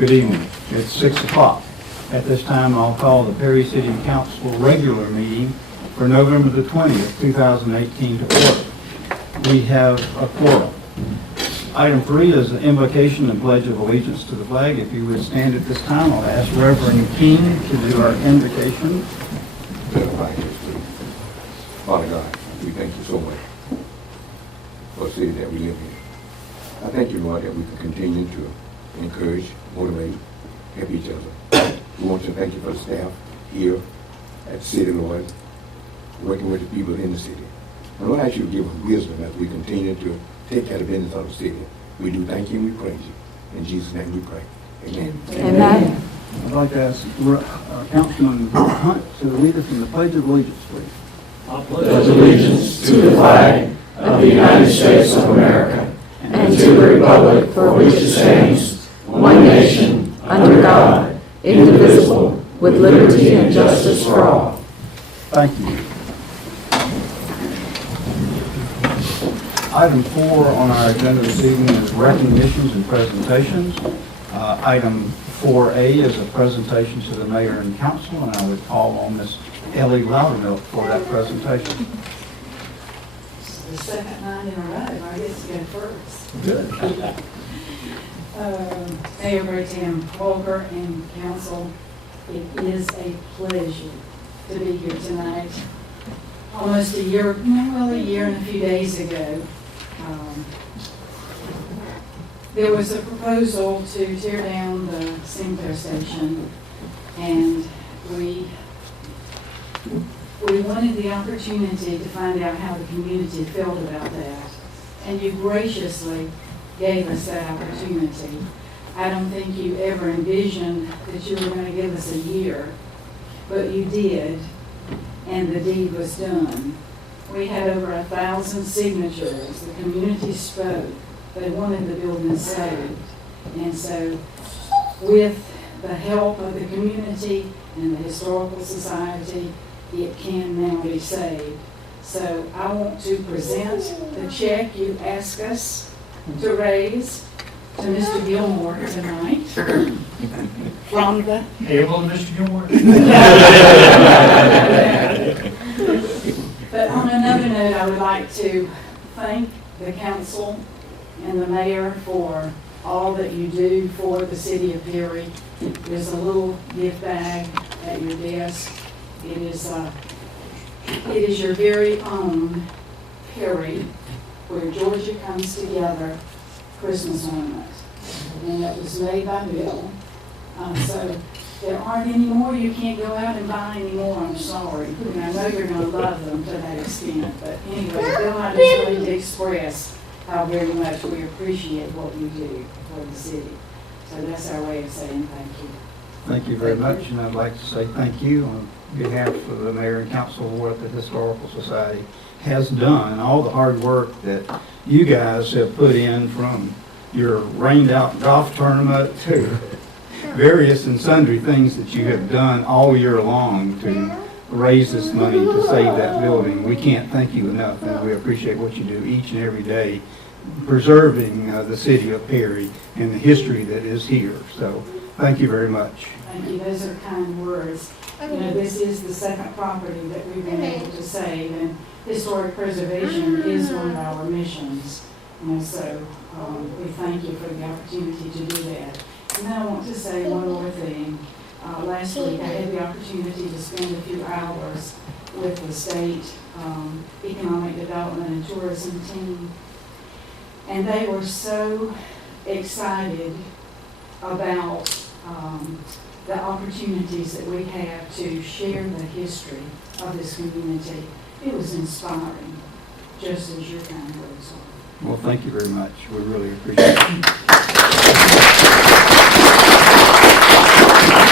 Good evening. It's 6 o'clock. At this time, I'll call the Perry City Council regular meeting for November the 20th, 2018 to order. We have a quorum. Item 3 is the invocation and pledge of allegiance to the flag. If you would stand at this time, I'll ask Reverend King to do our invocation. Father God, we thank you so much for the city that we live in. I thank you, Lord, that we can continue to encourage, motivate, help each other. We want to thank you for the staff here at the city, Lord, working with the people in the city. And Lord, I ask you to give us wisdom as we continue to take care of the business of the city. We do thank you and we praise you. In Jesus' name we pray. Amen. Amen. I'd like to ask Councilman Hunt to lead us in the Pledge of Allegiance, please. I pledge allegiance to the flag of the United States of America and to the republic for which it stands, one nation, under God, indivisible, with liberty and justice for all. Thank you. Item 4 on our agenda this evening is recognitions and presentations. Item 4A is a presentation to the mayor and council, and I would call on Ms. Ellie Loudermilk for that presentation. The second night in a row, I get to go first. Good. Mayor Pro Tem Walker and council, it is a pleasure to be here tonight. Almost a year and a few days ago, there was a proposal to tear down the Sinclair station, and we wanted the opportunity to find out how the community felt about that, and you graciously gave us that opportunity. I don't think you ever envisioned that you were going to give us a year, but you did, and the deed was done. We had over 1,000 signatures. The community spoke. They wanted the building saved. And so with the help of the community and the Historical Society, it can now be saved. So I want to present the check you asked us to raise to Mr. Gilmore tonight from the... Able, Mr. Gilmore? But on another note, I would like to thank the council and the mayor for all that you do for the city of Perry. There's a little gift bag at your desk. It is your very own Perry, where Georgia comes together Christmas ornament. And it was made by Bill. So there aren't any more. You can't go out and buy any more. I'm sorry. And I know you're going to love them to that extent. But anyway, Bill, I just wanted to express how very much we appreciate what you do for the city. So that's our way of saying thank you. Thank you very much, and I'd like to say thank you on behalf of the mayor and council for what the Historical Society has done, and all the hard work that you guys have put in, from your rained out golf tournament to various and sundry things that you have done all year long to raise this money to save that building. We can't thank you enough, and we appreciate what you do each and every day, preserving the city of Perry and the history that is here. So thank you very much. Thank you. Those are kind words. You know, this is the second property that we've been able to save, and historic preservation is one of our missions. And so we thank you for the opportunity to do that. And then I want to say one more thing. Last week I had the opportunity to spend a few hours with the state economic development and tourism team. And they were so excited about the opportunities that we have to share the history of this community. It was inspiring, just as your kind words are. Well, thank you very much. We really appreciate it.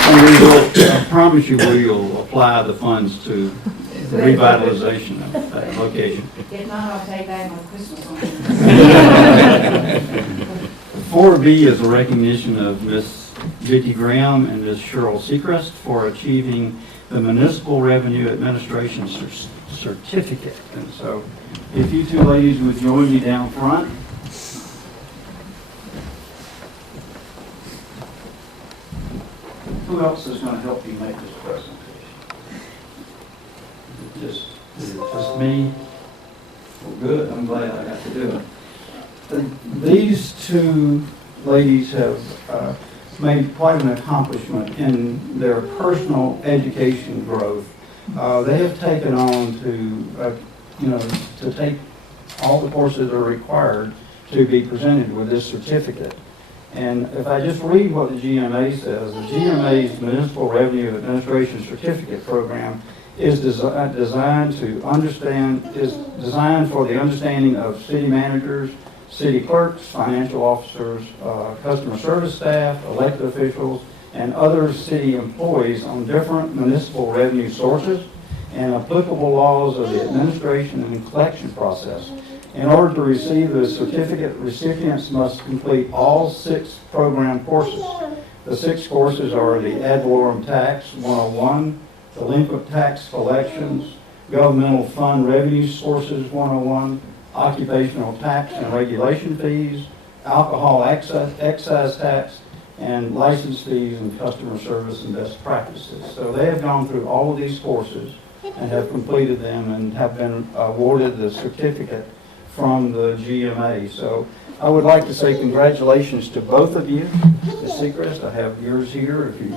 And we will, I promise you, we will apply the funds to the revitalization of that location. If not, I'll take that on Christmas ornament. 4B is a recognition of Ms. Vicki Graham and Ms. Cheryl Seacrest for achieving the Municipal Revenue Administration Certificate. And so, if you two ladies would join me down front. Who else is going to help you make this presentation? Is it just me? Well, good, I'm glad I got to do it. These two ladies have made quite an accomplishment in their personal education growth. They have taken on to take all the courses that are required to be presented with this certificate. And if I just read what the GMA says, the GMA's Municipal Revenue Administration Certificate Program is designed for the understanding of city managers, city clerks, financial officers, customer service staff, elected officials, and other city employees on different municipal revenue sources and applicable laws of the administration and collection process. In order to receive the certificate, recipients must complete all 6 program courses. The 6 courses are the Ad Valorem Tax 101, Delinquent Tax Collections, Governmental Fund Revenue Sources 101, Occupational Tax and Regulation Fees, Alcohol Excise Tax, and License Fees and Customer Service and Best Practices. So they have gone through all of these courses and have completed them and have been awarded the certificate from the GMA. So I would like to say congratulations to both of you. Ms. Seacrest, I have yours here if you,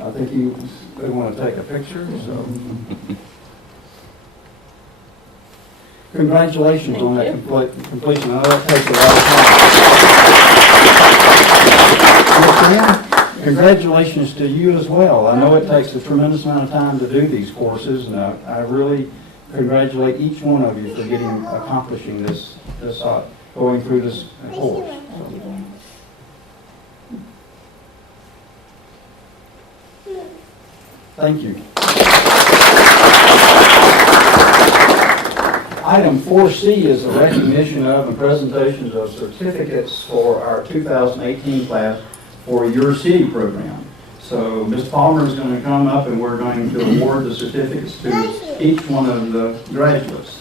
I think you would want to take a picture. So congratulations on that completion. I know that takes a lot of time. Yes, ma'am. Congratulations to you as well. I know it takes a tremendous amount of time to do these courses, and I really congratulate each one of you for accomplishing this going through this course. Thank you. Item 4C is the recognition of and presentations of certificates for our 2018 class for Your City program. So Ms. Palmer is going to come up and we're going to award the certificates to each one of the graduates.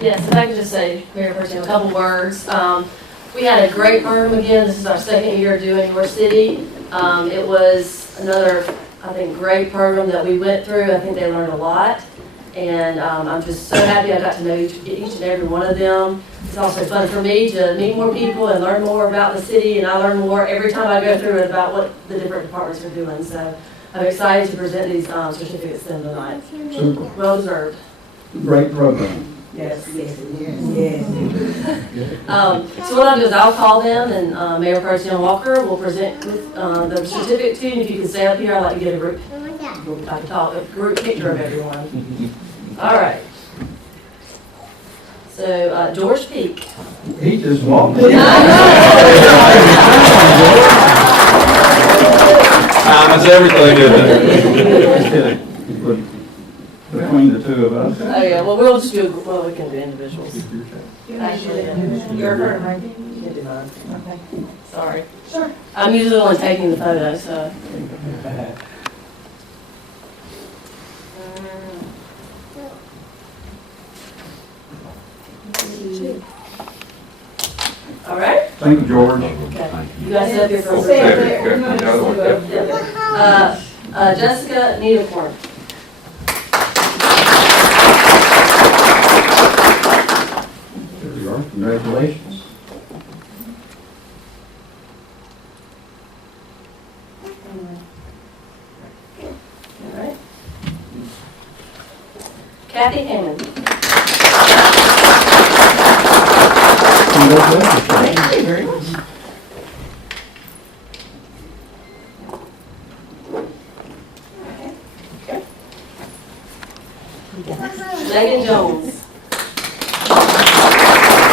Yes, if I could just say, Mayor Pro Tem, a couple words. We had a great program again. This is our 2nd year doing Your City. It was another, I think, great program that we went through. I think they learned a lot. And I'm just so happy I got to know each and every one of them. It's also fun for me to meet more people and learn more about the city, and I learn more every time I go through it about what the different departments are doing. So I'm excited to present these certificates to them tonight. Super. Well deserved. Great program. Yes. So what I'll do is I'll call them, and Mayor Pro Tem Walker will present with, the certificate to you. And if you can stay up here, I'd like to get a group picture of everyone. All right. So George Peak. He just walked in. Time is everything, isn't it? Between the two of us. Oh yeah. Well, we'll just do. Well, we can do individuals. Actually, your turn. You can do mine. Okay. Sorry. Sure. I'm usually the one taking the photo, so. All right. Thank you, George. Okay. You guys sit up here for a Stay second. there. The other one, yep. Jessica Niederkorn. There you are. Congratulations. All right. Kathy Hammond. Congratulations. Thank you very much. Okay. Megan Jones.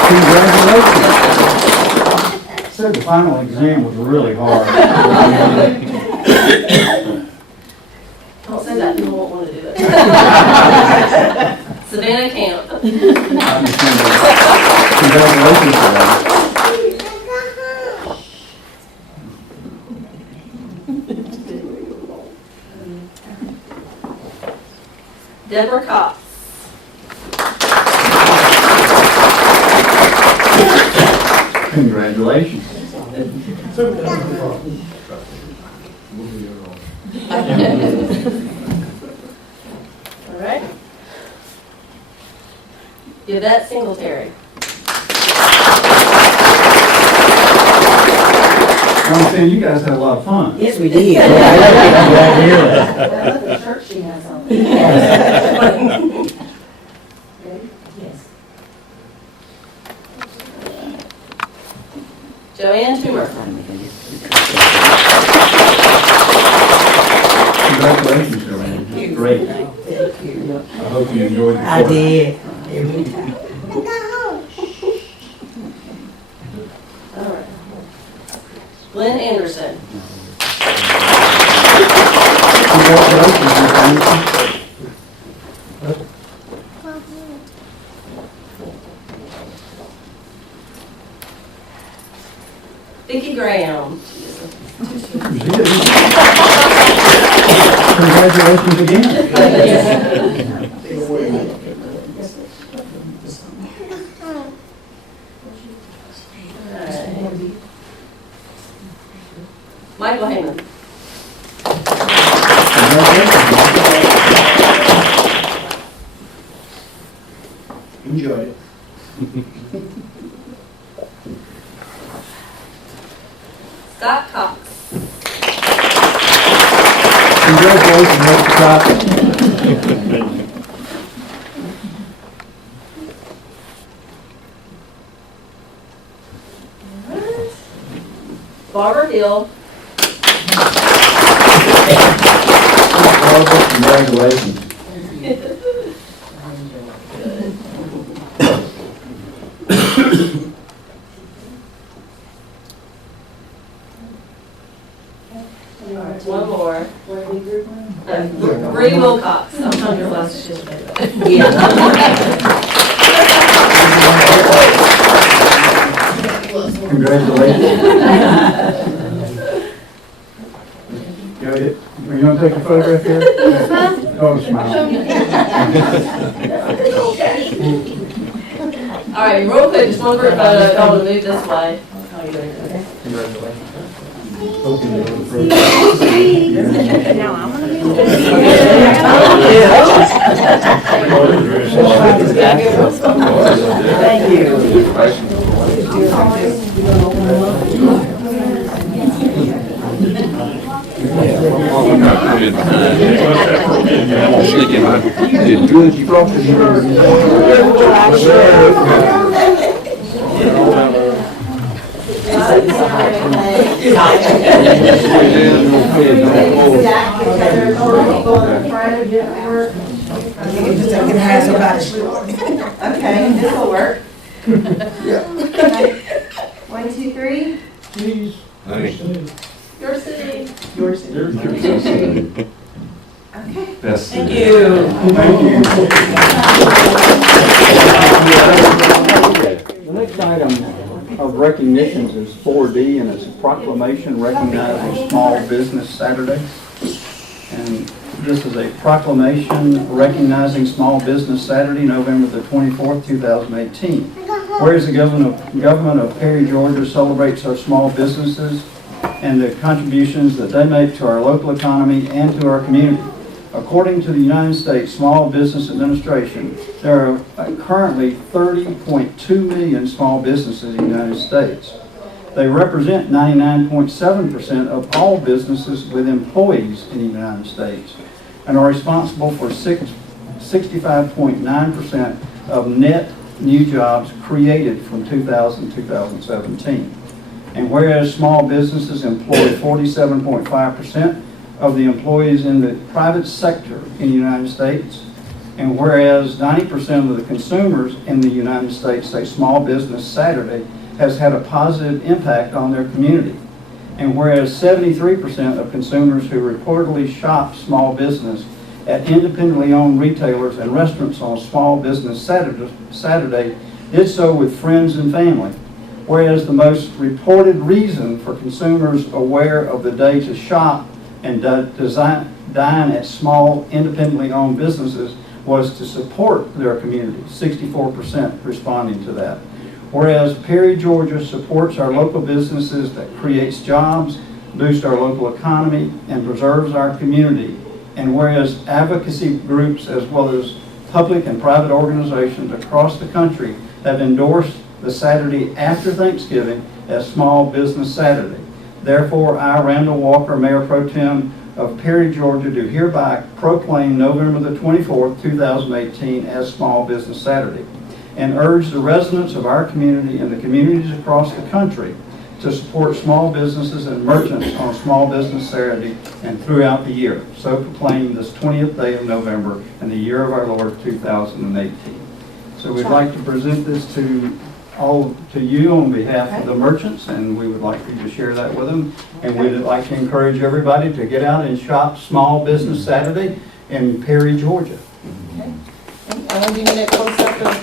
Congratulations. Said the final exam was really hard. Don't say that, people won't want to do it. Savannah Camp. Congratulations for that. Deborah Cox. Congratulations. All right. Yvette Singletary. I'm saying you guys had a lot of fun. Yes, we did. I love the shirt she has on. Yes. Joanne Toomer. Congratulations, Joanne. Great. I hope you enjoyed the I course. did. Every time. All right. Glenn Anderson. Congratulations, Joanne. Vicki Graham. Congratulations again. Michael Heyman. Enjoyed it. Scott Cox. Congratulations, Mr. Scott. Barbara Hill. Barbara, congratulations. All right, one more. Bree Wilcox. I'm trying to realize she's Congratulations. Got it. Are you gonna take a photograph here? Oh, smile. All right, real quick, just one group photo. If y'all want to move this way. Congratulations. Now I'm gonna be. Thank you. Did good, you brought the Okay, this will work. One, two, three. Your city. Okay. That's Thank you. Thank you. The next item of recognitions is 4D, and it's a proclamation recognizing Small Business Saturday. And this is a proclamation recognizing Small Business Saturday, November the 24th, 2018. Whereas the government of Perry, Georgia celebrates our small businesses and the contributions that they make to our local economy and to our community. According to the United States Small Business Administration, there are currently 30.2 million small businesses in the United States. They represent 99.7% of all businesses with employees in the United States and are responsible for 65.9% of net new jobs created from 2000 to 2017. And whereas small businesses employ 47.5% of the employees in the private sector in the United States, and whereas 90% of the consumers in the United States say Small Business Saturday has had a positive impact on their community, and whereas 73% of consumers who reportedly shop small business at independently owned retailers and restaurants on Small Business Saturday did so with friends and family, whereas the most reported reason for consumers aware of the day to shop and dine at small independently owned businesses was to support their community, 64% responding to that. Whereas Perry, Georgia supports our local businesses that creates jobs, boost our local economy, and preserves our community. And whereas advocacy groups as well as public and private organizations across the country have endorsed the Saturday after Thanksgiving as Small Business Saturday. Therefore, I, Randall Walker, Mayor Pro Tem of Perry, Georgia, do hereby proclaim November the 24th, 2018 as Small Business Saturday, and urge the residents of our community and the communities across the country to support small businesses and merchants on Small Business Saturday and throughout the year. So proclaim this 20th day of November in the year of our Lord 2018. So we'd like to present this to you on behalf of the merchants, and we would like for you to share that with them. And we'd like to encourage everybody to get out and shop Small Business Saturday in Perry, Georgia. Okay. Do you need a close up of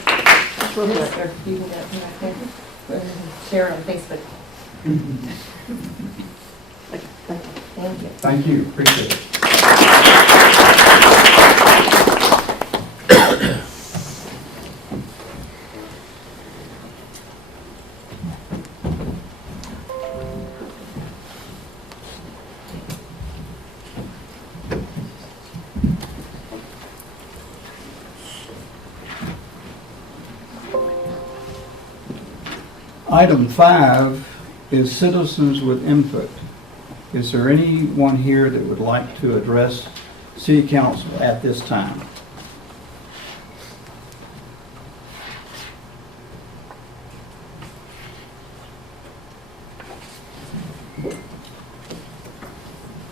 just real quick, or you can get share it on Facebook? Thank you. Thank you, appreciate it. Item 5 is citizens with input. Is there anyone here that would like to address City Council at this time?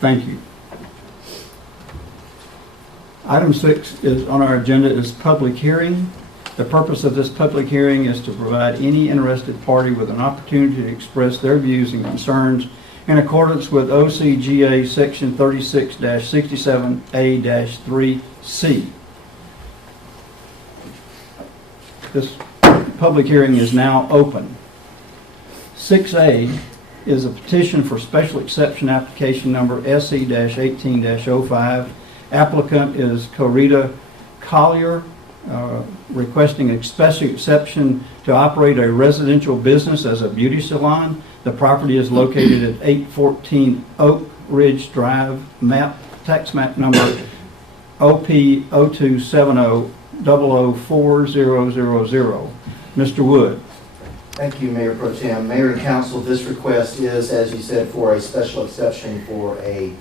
Thank you. Item 6 is on our agenda is public hearing. The purpose of this public hearing is to provide any interested party with an opportunity to express their views and concerns in accordance with OCGA Section 36-67A-3C. This public hearing is now open. 6A is a petition for special exception application number SE-18-05. Applicant is Corita Collier, requesting a special exception to operate a residential business as a beauty salon. The property is located at 814 Oak Ridge Drive, tax map number OP0270004000. Mr. Wood. Thank you, Mayor Pro Tem. Mayor and Council, this request is, as you said, for a special exception for a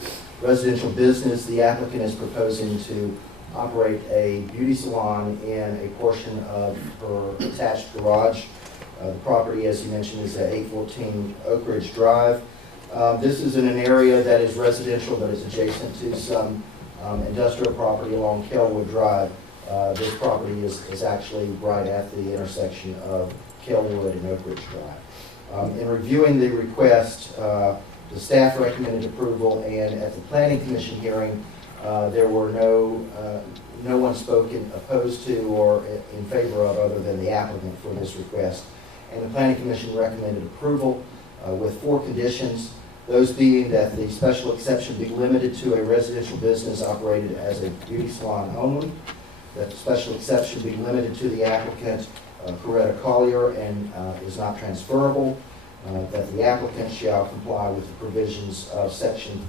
residential business. The applicant is proposing to operate a beauty salon in a portion of her attached garage. The property, as you mentioned, is at 814 Oak Ridge Drive. This is in an area that is residential but is adjacent to some industrial property along Kelwood Drive. This property is actually right at the intersection of Kelwood and Oak Ridge Drive. In reviewing the request, the staff recommended approval, and at the Planning Commission hearing, there were no one spoken opposed to or in favor of other than the applicant for this request. And the Planning Commission recommended approval with 4 conditions, those being that the special exception be limited to a residential business operated as a beauty salon only, that the special exception be limited to the applicant, Coretta Collier, and is not transferable, that the applicant shall comply with the provisions of Section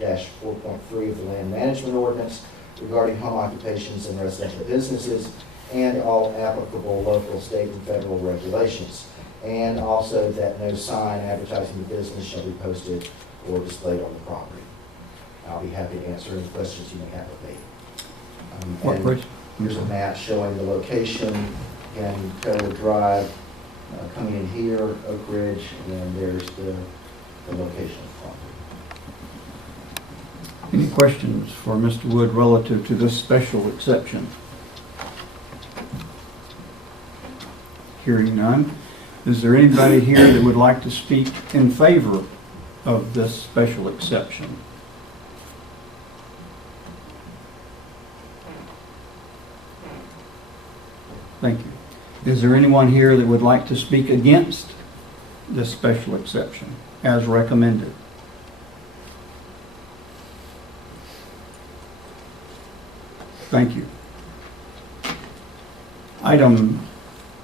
4-4.3 of the Land Management Ordinance regarding home occupations and residential businesses, and all applicable local, state, and federal regulations. And also that no sign advertising the business shall be posted or displayed on the property. I'll be happy to answer any questions you may have of me. And here's a map showing the location in Kelwood Drive, coming in here, Oak Ridge, and then there's the location of the property. Any questions for Mr. Wood relative to this special exception? Hearing none. Is there anybody here that would like to speak in favor of this special exception? Thank you. Is there anyone here that would like to speak against this special exception as recommended? Thank you. Item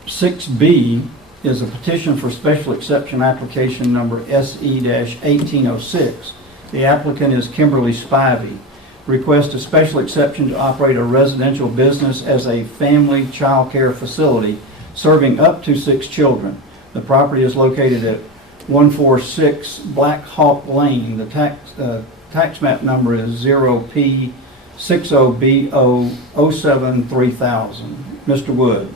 6B is a petition for special exception application number SE-1806. The applicant is Kimberly Spivey. Request a special exception to operate a residential business as a family child care facility serving up to 6 children. The property is located at 146 Black Hawk Lane. The tax map number is 0P60BO073,000. Mr. Wood.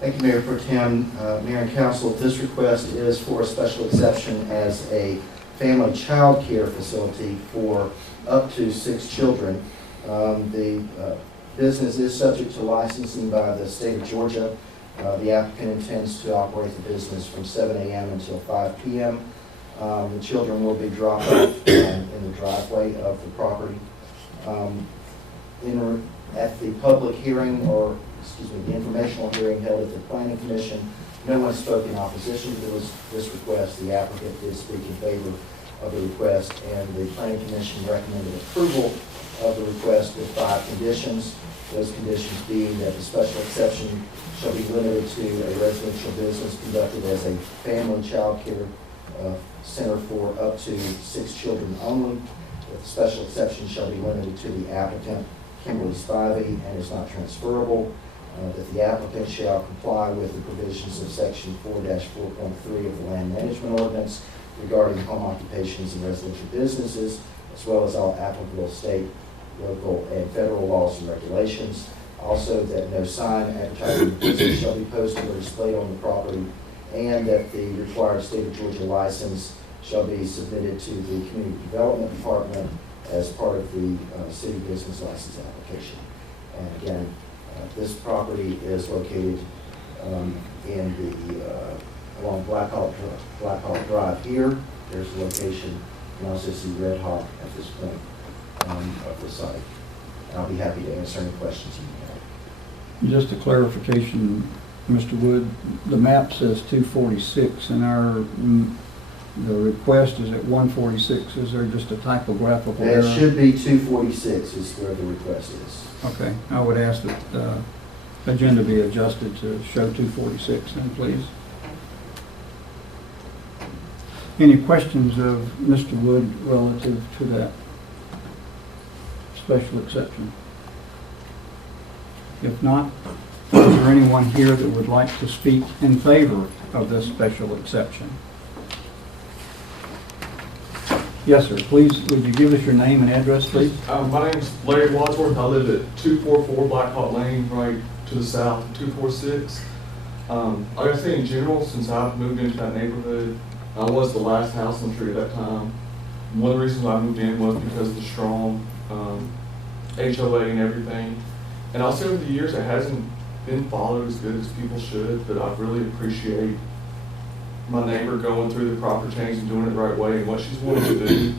Thank you, Mayor Pro Tem. Mayor and Council, this request is for a special exception as a family child care facility for up to 6 children. The business is subject to licensing by the state of Georgia. The applicant intends to operate the business from 7 a.m. until 5 p.m. The children will be dropped off in the driveway of the property. At the public hearing, the informational hearing held at the Planning Commission, no one spoke in opposition to this request. The applicant did speak in favor of the request, and the Planning Commission recommended approval of the request with 5 conditions. Those conditions being that the special exception shall be limited to a residential business conducted as a family child care center for up to 6 children only. That the special exception shall be limited to the applicant, Kimberly Spivey, and is not transferable. That the applicant shall comply with the provisions of section 4-4.3 of the Land Management Ordinance regarding home occupations and residential businesses, as well as all applicable state, local, and federal laws and regulations. Also, that no sign advertising the business shall be posted or displayed on the property, and that the required state of Georgia license shall be submitted to the Community Development Department as part of the city business license application. And again, this property is located along Black Hawk Drive here. There's a location. You can also see Red Hawk at this point of the site. And I'll be happy to answer any questions you may have. Just a clarification, Mr. Wood, the map says 246 and the request is at 146. Is there just a typographical error? It should be 246 is where the request is. Okay, I would ask that the agenda be adjusted to show 246 then, please. Any questions of Mr. Wood relative to that special exception? If not, is there anyone here that would like to speak in favor of this special exception? Yes, sir. Please, would you give us your name and address, please? My name's Larry Wadsworth. I live at 244 Black Hawk Lane, right to the south of 246. I gotta say in general, since I've moved into that neighborhood, I was the last house on the street at that time. One of the reasons I moved in was because of the strong HOA and everything. And I'll say over the years, it hasn't been followed as good as people should, but I really appreciate my neighbor going through the proper change and doing it the right way, and what she's wanting to do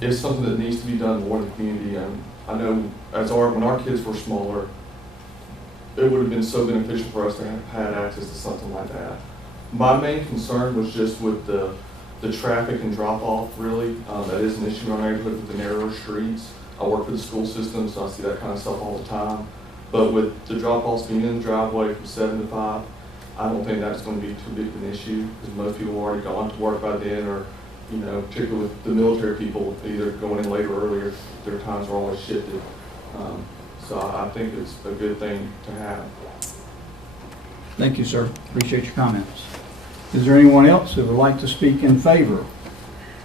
is something that needs to be done more in the community. I know when our kids were smaller, it would have been so beneficial for us to have had access to something like that. My main concern was just with the traffic and drop-off, really. That is an issue in our neighborhood with the narrower streets. I work for the school system, so I see that kind of stuff all the time. But with the drop-offs being in the driveway from 7 to 5, I don't think that's going to be too big of an issue, because most people have already gone to work by then, or, you know, particularly with the military people, either going in later or earlier, their times are always shifted. So I think it's a good thing to have. Thank you, sir. Appreciate your comments. Is there anyone else who would like to speak in favor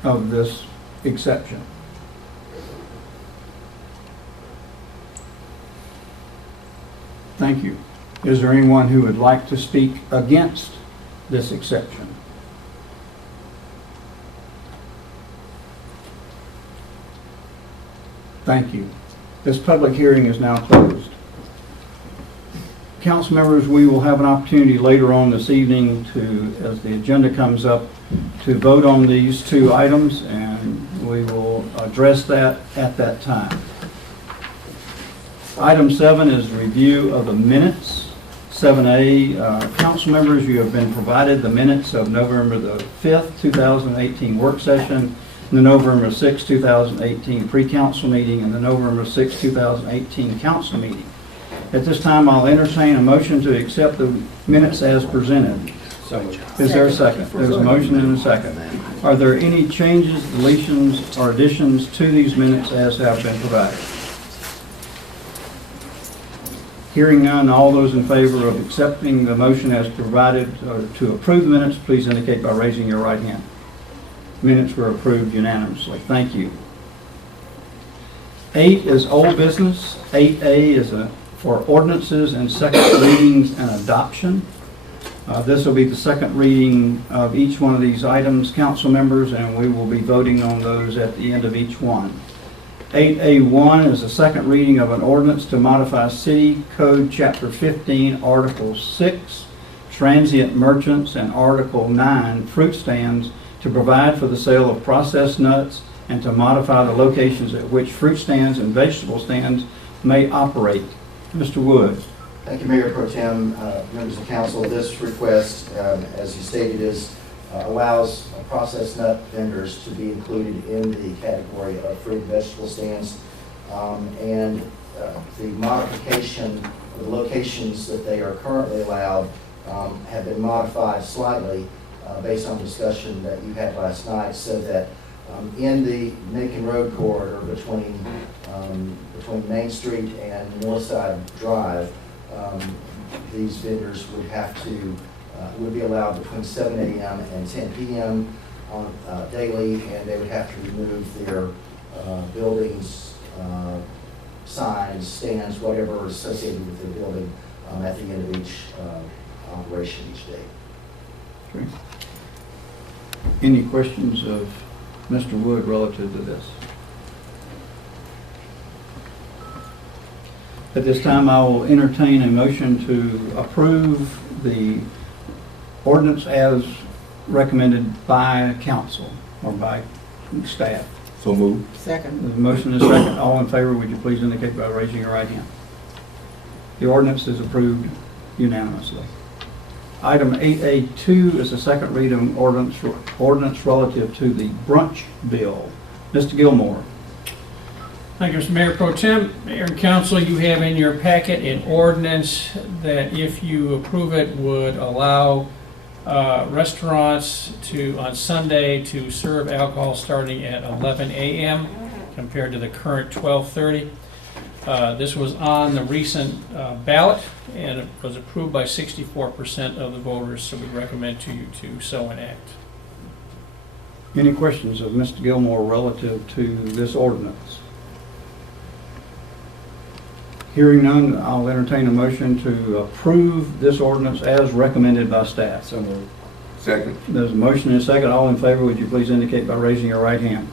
of this exception? Thank you. Is there anyone who would like to speak against this exception? Thank you. This public hearing is now closed. Council members, we will have an opportunity later on this evening to, as the agenda comes up, to vote on these 2 items, and we will address that at that time. Item 7 is review of the minutes. 7A, council members, you have been provided the minutes of November the 5th, 2018 work session, the November 6, 2018 pre-council meeting, and the November 6, 2018 council meeting. At this time, I'll entertain a motion to accept the minutes as presented. Is there a second? There's a motion and a second. Are there any changes, deletions, or additions to these minutes as have been provided? Hearing none, all those in favor of accepting the motion as provided to approve the minutes, please indicate by raising your right hand. Minutes were approved unanimously. Thank you. 8 is old business. 8A is for ordinances and second readings and adoption. This will be the second reading of each one of these items, council members, and we will be voting on those at the end of each one. 8A1 is a second reading of an ordinance to modify City Code Chapter 15, Article 6, Transient Merchants, and Article 9, Fruit Stands, to provide for the sale of processed nuts and to modify the locations at which fruit stands and vegetable stands may operate. Mr. Wood. Thank you, Mayor Pro Tem, members of council. This request, as you stated, allows processed nut vendors to be included in the category of fruit and vegetable stands. And the modification of the locations that they are currently allowed have been modified slightly based on discussion that you had last night, so that in the Macon Road corridor between Main Street and Northside Drive, these vendors would be allowed between 7 a.m. and 10 p.m. on daily, and they would have to remove their buildings, signs, stands, whatever is associated with their building at the end of each operation each day. Okay. Any questions of Mr. Wood relative to this? At this time, I will entertain a motion to approve the ordinance as recommended by council or by staff. So move. Second. The motion is second. All in favor, would you please indicate by raising your right hand? The ordinance is approved unanimously. Item 8A2 is a second reading ordinance relative to the brunch bill. Mr. Gilmore. Thank you, Mr. Mayor Pro Tem. Mayor and Council, you have in your packet an ordinance that, if you approve it, would allow restaurants on Sunday to serve alcohol starting at 11 a.m. compared to the current 12:30. This was on the recent ballot, and it was approved by 64% of the voters, so we recommend to you to so enact. Any questions of Mr. Gilmore relative to this ordinance? Hearing none, I'll entertain a motion to approve this ordinance as recommended by staff. So moved. Second. There's a motion and a second. All in favor, would you please indicate by raising your right hand?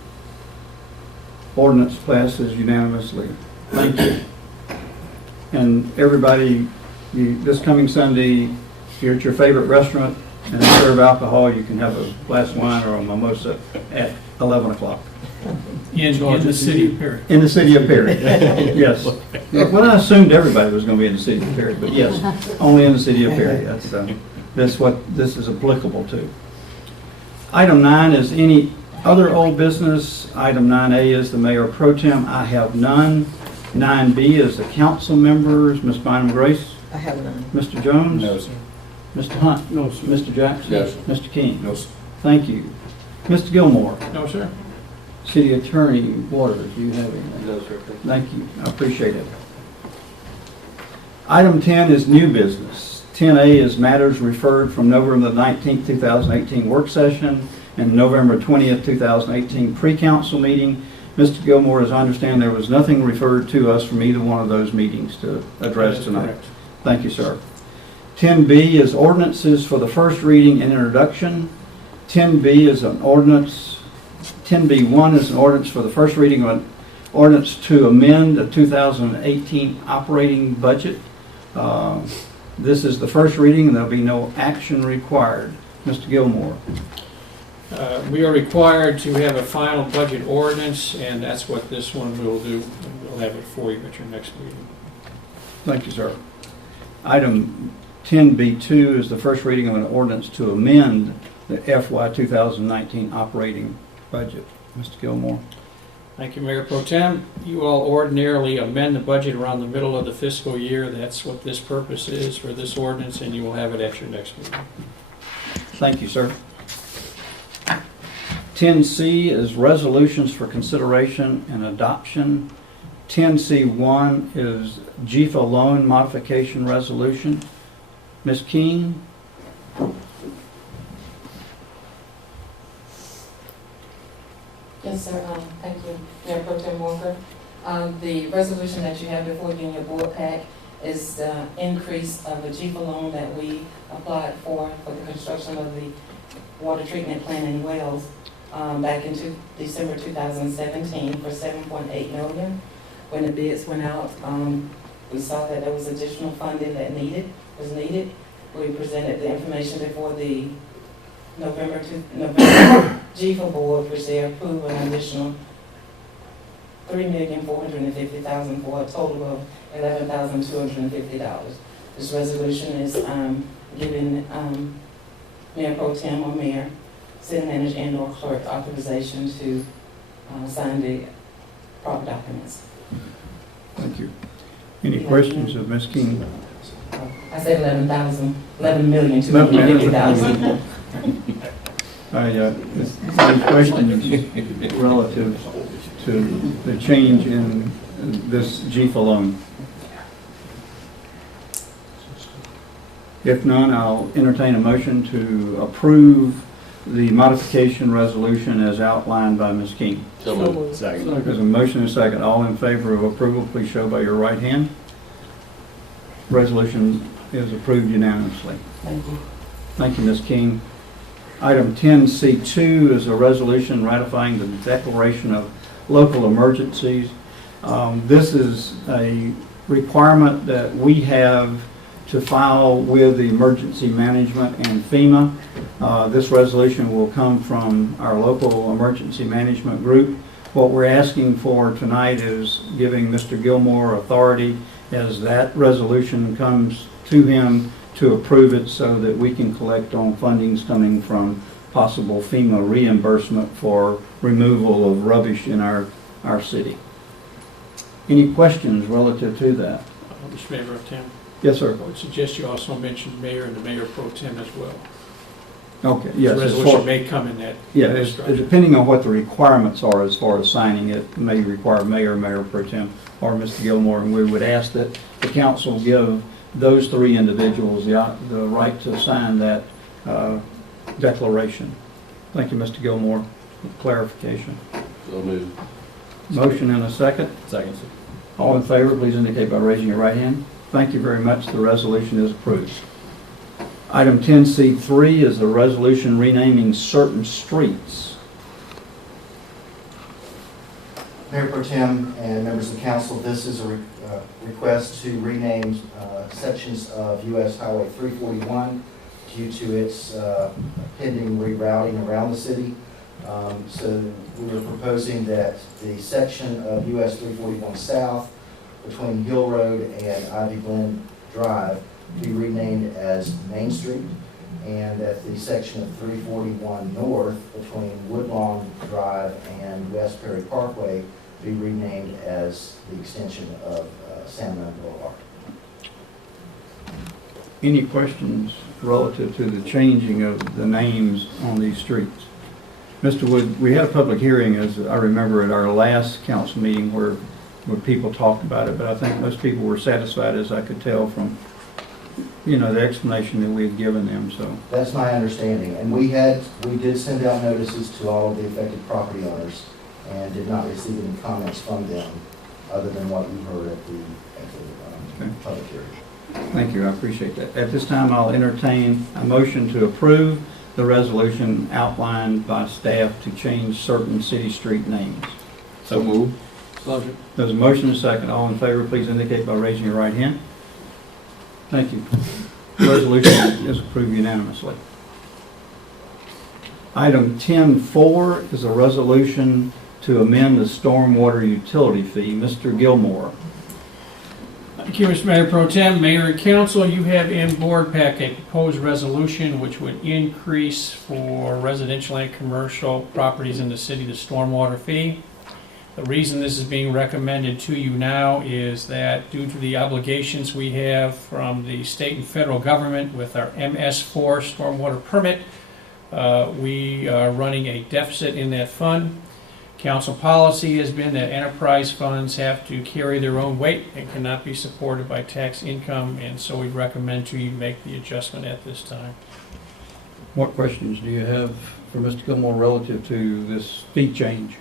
Ordinance passes unanimously. Thank you. And everybody, this coming Sunday, if you're at your favorite restaurant and they serve alcohol, you can have a glass of wine or a mimosa at 11 o'clock. In the city of Perry. In the city of Perry, yes. Well, I assumed everybody was going to be in the city of Perry, but yes, only in the city of Perry. That's what this is applicable to. Item 9 is any other old business. Item 9A is the Mayor Pro Tem. I have none. 9B is the council members. Ms. Bynum Grace? I have none. Mr. Jones? No, sir. Mr. Hunt? No, sir. Mr. Jackson? No, sir. Mr. King? No, sir. Thank you. Mr. Gilmore? No, sir. City Attorney Waters, do you have anything? No, sir. Thank you. I appreciate it. Item 10 is new business. 10A is matters referred from November the 19th, 2018 work session and November 20th, 2018 pre-council meeting. Mr. Gilmore, as I understand, there was nothing referred to us from either one of those meetings to address tonight. Correct. Thank you, sir. 10B is ordinances for the first reading and introduction. 10B is an ordinance. 10B1 is an ordinance for the first reading of an ordinance to amend the 2018 operating budget. This is the first reading, and there'll be no action required. Mr. Gilmore. We are required to have a final budget ordinance, and that's what this one will do. We'll have it for you at your next meeting. Thank you, sir. Item 10B2 is the first reading of an ordinance to amend the FY 2019 operating budget. Mr. Gilmore. Thank you, Mayor Pro Tem. You all ordinarily amend the budget around the middle of the fiscal year. That's what this purpose is for this ordinance, and you will have it at your next meeting. Thank you, sir. 10C is resolutions for consideration and adoption. 10C1 is GIFA loan modification resolution. Ms. King? Yes, sir. Thank you, Mayor Pro Tem Walker. The resolution that you have before you in your board pack is the increase of the GIFA loan that we applied for the construction of the water treatment plant in Wells back in December 2017 for $7.8 million. When the bids went out, we saw that there was additional funding that was needed. We presented the information before the November GIFA board, which they approved an additional $3,450,000 for a total of $11,250. This resolution is giving Mayor Pro Tem or Mayor, City Manager and/or Clerk authorization to sign the proper documents. Thank you. Any questions of Ms. King? I said $11,250,000. Any questions relative to the change in this GIFA loan? If none, I'll entertain a motion to approve the modification resolution as outlined by Ms. King. So moved. Second. There's a motion and a second. All in favor of approval, please show by your right hand. Resolution is approved unanimously. Thank you. Thank you, Ms. King. Item 10C2 is a resolution ratifying the declaration of local emergencies. This is a requirement that we have to file with the emergency management and FEMA. This resolution will come from our local emergency management group. What we're asking for tonight is giving Mr. Gilmore authority as that resolution comes to him to approve it so that we can collect on fundings coming from possible FEMA reimbursement for removal of rubbish in our city. Any questions relative to that? Mr. Mayor Pro Tem, Yes, sir. I would suggest you also mention Mayor and the Mayor Pro Tem as well. Okay, yes. The as resolution far- may come in that. Yeah, depending on what the requirements are as far as signing it, may require Mayor, Mayor Pro Tem, or Mr. Gilmore, and we would ask that the council give those three individuals the right to sign that declaration. Thank you, Mr. Gilmore, for clarification. So moved. Motion and a second. Second, sir. All in favor, please indicate by raising your right hand. Thank you very much. The resolution is approved. Item 10C3 is a resolution renaming certain streets. Mayor Pro Tem and members of the council, this is a request to rename sections of US Highway 341 due to its pending rerouting around the city. So we are proposing that the section of US 341 South between Hill Road and Ivy Glen Drive be renamed as Main Street, and that the section of 341 North between Woodlawn Drive and West Perry Parkway be renamed as the extension of Salmon Boulevard. Any questions relative to the changing of the names on these streets? Mr. Wood, we had a public hearing, as I remember, at our last council meeting where people talked about it, but I think most people were satisfied, as I could tell from, the explanation that we had given them, so. That's my understanding, and we did send out notices to all of the affected property owners and did not receive any comments from them other than what you heard at the public hearing. Thank you, I appreciate that. At this time, I'll entertain a motion to approve the resolution outlined by staff to change certain city street names. So moved. There's a motion and a second. All in favor, please indicate by raising your right hand. Thank you. The resolution is approved unanimously. Item 10.4 is a resolution to amend the stormwater utility fee. Mr. Gilmore. Thank you, Mr. Mayor Pro Tem, Mayor and Council. You have in board pack a proposed resolution which would increase for residential and commercial properties in the city the stormwater fee. The reason this is being recommended to you now is that due to the obligations we have from the state and federal government with our MS4 stormwater permit, We are running a deficit in that fund. Council policy has been that enterprise funds have to carry their own weight and cannot be supported by tax income, and so we recommend to you make the adjustment at this time. What questions do you have for Mr. Gilmore relative to this fee change?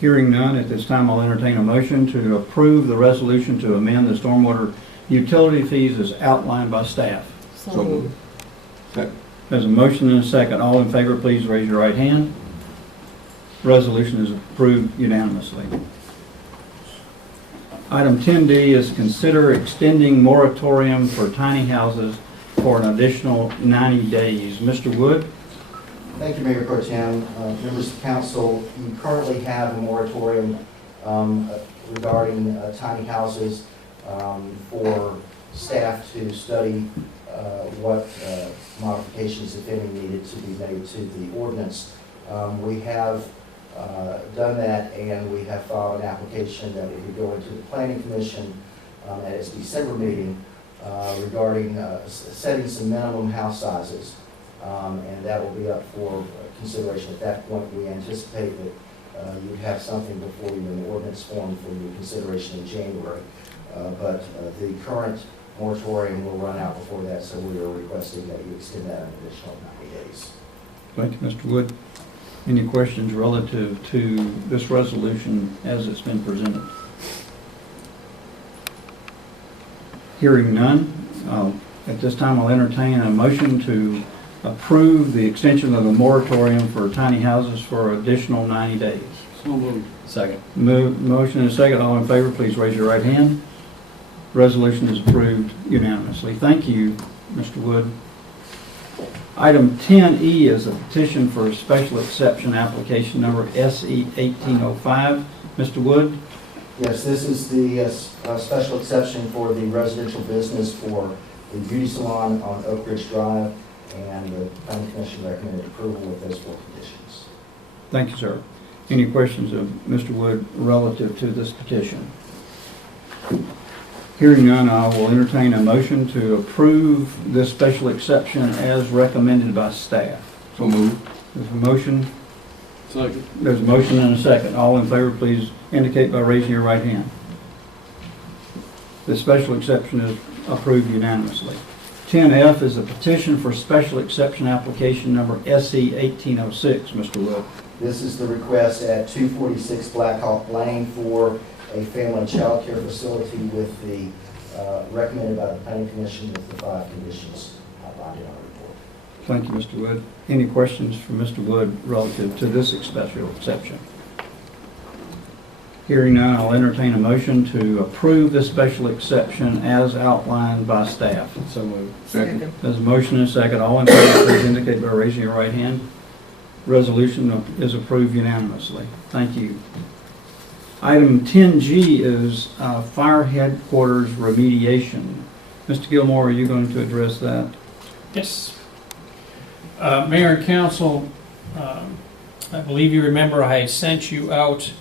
Hearing none, at this time I'll entertain a motion to approve the resolution to amend the stormwater utility fees as outlined by staff. So moved. Second. There's a motion and a second. All in favor, please raise your right hand. Resolution is approved unanimously. Item 10D is consider extending moratorium for tiny houses for an additional 90 days. Mr. Wood? Thank you, Mayor Pro Tem. Members of council, you currently have a moratorium regarding tiny houses for staff to study what modifications, if any, needed to be made to the ordinance. We have done that, and we have filed an application that will be going to the Planning Commission at its December meeting regarding setting some minimum house sizes. And that will be up for consideration. At that point, we anticipate that you'd have something before you in the ordinance form for your consideration in January. But the current moratorium will run out before that, so we are requesting that you extend that an additional 90 days. Thank you, Mr. Wood. Any questions relative to this resolution as it's been presented? Hearing none, at this time I'll entertain a motion to approve the extension of the moratorium for tiny houses for additional 90 days. So moved. Second. Motion and a second. All in favor, please raise your right hand. Resolution is approved unanimously. Thank you, Mr. Wood. Item 10E is a petition for a special exception application number SE 1805. Mr. Wood? Yes, this is the special exception for the residential business for the beauty salon on Oak Ridge Drive, and the Planning Commission recommended approval with those 4 conditions. Thank you, sir. Any questions of Mr. Wood relative to this petition? Hearing none, I will entertain a motion to approve this special exception as recommended by staff. So moved. There's a motion. Second. There's a motion and a second. All in favor, please indicate by raising your right hand. The special exception is approved unanimously. 10F is a petition for special exception application number SE 1806. Mr. Wood. This is the request at 246 Black Hawk Lane for a family and child care facility with the, recommended by the Planning Commission with the 5 conditions outlined in our report. Thank you, Mr. Wood. Any questions for Mr. Wood relative to this special exception? Hearing none, I'll entertain a motion to approve this special exception as outlined by staff. So moved. Second. There's a motion and a second. All in favor, please indicate by raising your right hand. Resolution is approved unanimously. Thank you. Item 10G is fire headquarters remediation. Mr. Gilmore, are you going to address that? Yes. Mayor and council, I believe you remember I had sent you out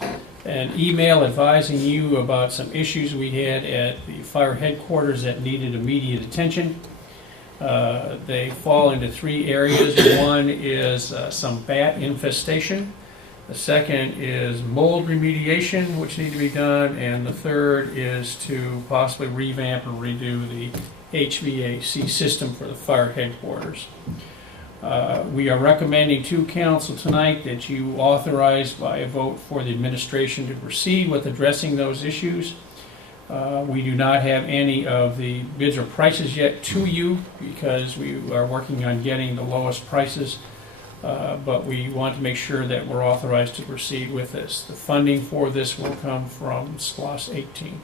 an email advising you about some issues we had at the fire headquarters that needed immediate attention. They fall into 3 areas. One is some bat infestation. The second is mold remediation, which need to be done. And the third is to possibly revamp or redo the HVAC system for the fire headquarters. We are recommending to council tonight that you authorize by a vote for the administration to proceed with addressing those issues. We do not have any of the bids or prices yet to you because we are working on getting the lowest prices, but we want to make sure that we're authorized to proceed with this. The funding for this will come from SPLOST 18.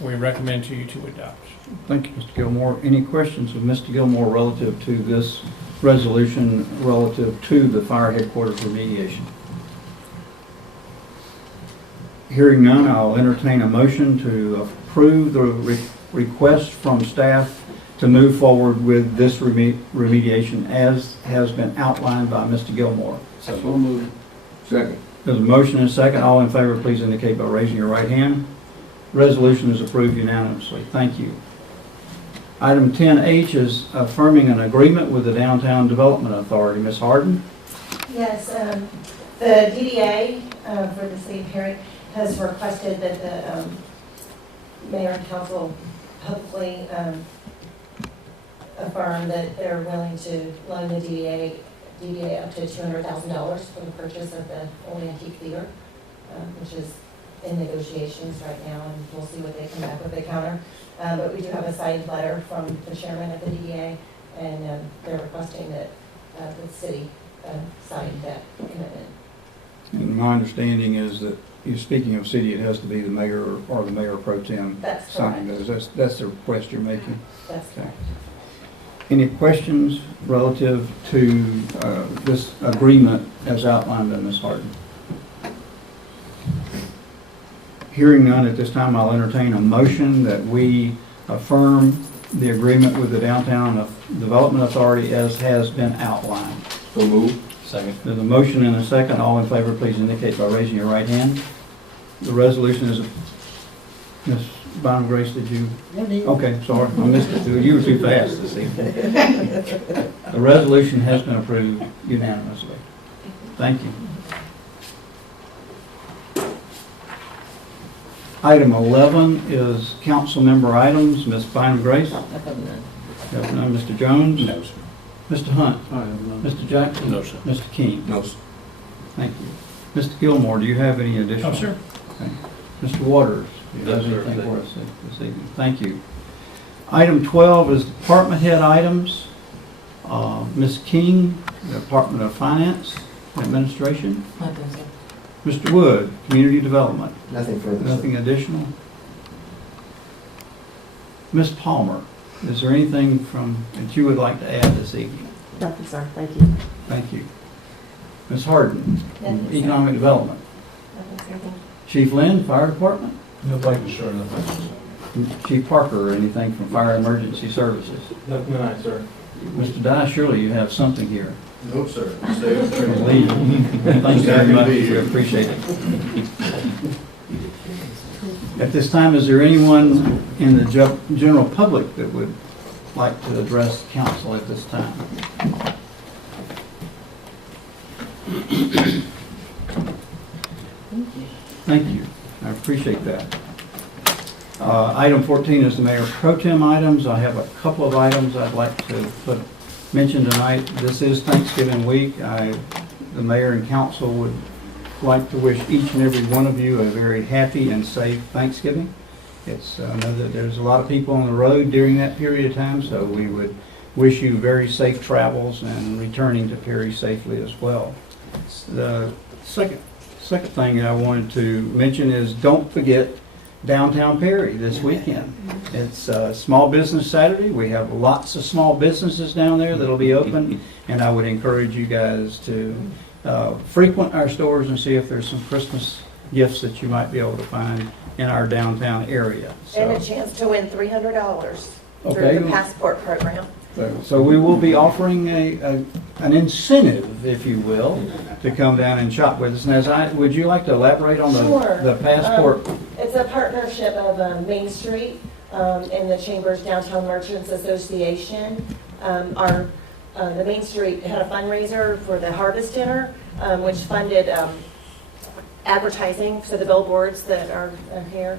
We recommend to you to adopt. Thank you, Mr. Gilmore. Any questions of Mr. Gilmore relative to this resolution relative to the fire headquarters remediation? Hearing none, I'll entertain a motion to approve the request from staff to move forward with this remediation as has been outlined by Mr. Gilmore. So moved. Second. There's a motion and a second. All in favor, please indicate by raising your right hand. Resolution is approved unanimously. Thank you. Item 10H is affirming an agreement with the Downtown Development Authority. Ms. Harden? Yes, the DDA for the city of Perry has requested that the mayor and council publicly affirm that they're willing to loan the DDA up to $200,000 for the purchase of the old antique theater, which is in negotiations right now, and we'll see what they come back with the counter. But we do have a signed letter from the chairman of the DDA, and they're requesting that the city sign that commitment. And my understanding is that, you're speaking of city, it has to be the mayor or the mayor pro tem That's signing correct. those. That's the request you're making. That's Okay. correct. Any questions relative to this agreement as outlined by Ms. Harden? Hearing none at this time, I'll entertain a motion that we affirm the agreement with the Downtown Development Authority as has been outlined. So move. Second. There's a motion and a second. All in favor, please indicate by raising your right hand. The resolution is, Ms. Bynum Grace, did you? Okay, sorry, I missed it. You were too fast this evening. The resolution has been approved unanimously. Thank you. Item 11 is council member items. Ms. Bynum Grace? I have none. Have none. Mr. Jones? No, sir. Mr. Hunt? I have none. Mr. Jackson? No, sir. Mr. King? No, sir. Thank you. Mr. Gilmore, do you have any additional? No, sir. Okay. Mr. Waters, do you have Yes, sir. anything for us this evening? Thank you. Item 12 is department head items. Ms. King, Department of Finance Administration. Nothing, sir. Mr. Wood, Community Development. Nothing further. sir. Nothing additional? Ms. Palmer, is there anything that you would like to add this evening? Nothing, sir. Thank you. Thank you. Ms. Harden, Nothing, sir. Economic Development. Nothing, sir. Chief Lynn, Fire Department. No, thank you, sir, no, thank you, sir. Chief Parker, anything from Fire Emergency Services? Nothing tonight, sir. Mr. Dye, surely you have something here. No, sir. Stay with the Lead. Thank you very much, we appreciate it. At this time, is there anyone in the general public that would like to address council at this time? Thank you, I appreciate that. Item 14 is the mayor pro tem items. I have a couple of items I'd like to mention tonight. This is Thanksgiving week. The mayor and council would like to wish each and every one of you a very happy and safe Thanksgiving. I know that there's a lot of people on the road during that period of time, so we would wish you very safe travels and returning to Perry safely as well. The second thing I wanted to mention is don't forget downtown Perry this weekend. It's Small Business Saturday. We have lots of small businesses down there that'll be open, and I would encourage you guys to frequent our stores and see if there's some Christmas gifts that you might be able to find in our downtown area. And a chance to win $300 Okay. through the passport program. So we will be offering an incentive, if you will, to come down and shop with us. And would you like to elaborate on Sure. the passport? It's a partnership of Main Street and the Chambers Downtown Merchants Association. The Main Street had a fundraiser for the Harvest Dinner, which funded advertising for the billboards that are here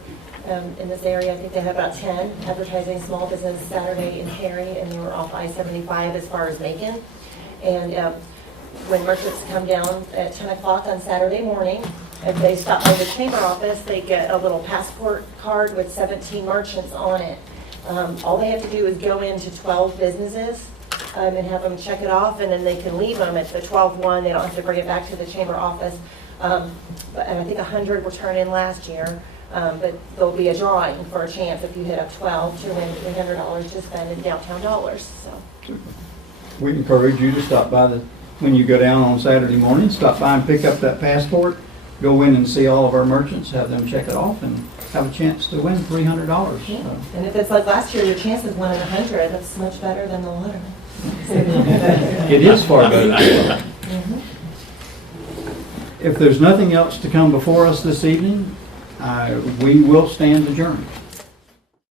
in this area. I think they had about 10 advertising Small Business Saturday in Perry, and they were off I-75 as far as Macon. And when merchants come down at 10 o'clock on Saturday morning, if they stop by the chamber office, they get a little passport card with 17 merchants on it. All they have to do is go into 12 businesses and have them check it off, and then they can leave them at the 12th one. They don't have to bring it back to the chamber office. And I think 100 were turned in last year, but there'll be a drawing for a chance if you hit up 12 to win $300 to spend in downtown dollars. So. We encourage you to stop by when you go down on Saturday morning, stop by and pick up that passport, go in and see all of our merchants, have them check it off, and have a chance to win $300. Yeah. So. And if it's like last year, your chance is 1 in 100. That's much better than the lottery. It is far better than that. If there's nothing else to come before us this evening, we will stand adjourned.